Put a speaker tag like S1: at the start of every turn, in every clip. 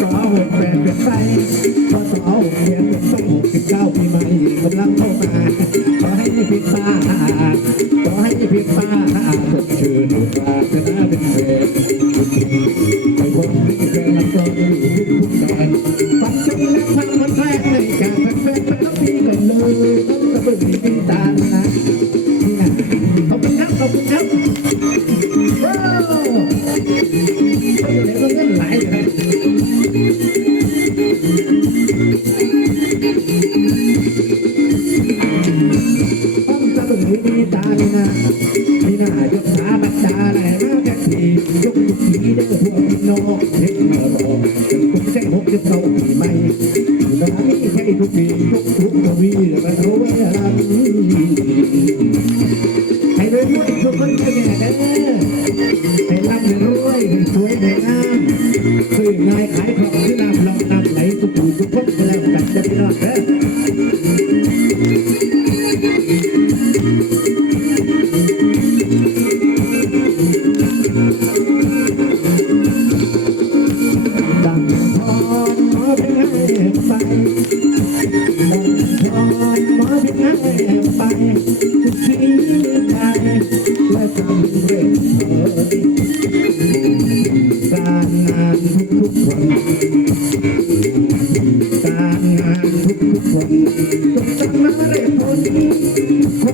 S1: สอหกแปดเป็นไปพอสอหกเพียงเป็นต้องหกสิบเก้าปีใหม่กำลังเข้ามาขอให้พิซซ่าขอให้พิซซ่าสดชื่นปรารถนาเป็นเพลงไปพบแฟนนักร้องอยู่ทุกแดนปัจจุบันและความมันแรกในการแฟนๆต้องมีกันเลยต้องตะบึงมีตานะเนี่ยขอบคุณครับขอบคุณครับ ทุกปีทุกทุกทวีแล้วมันรู้ว่าให้รวยรวยทุกคนจะแก่เด้อให้ร่ำให้รวยให้สวยให้งามซื้อง่ายขายของที่น้ำลองนำไหลทุกผู้ทุกคนก็แล้ว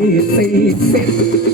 S1: see, see, see.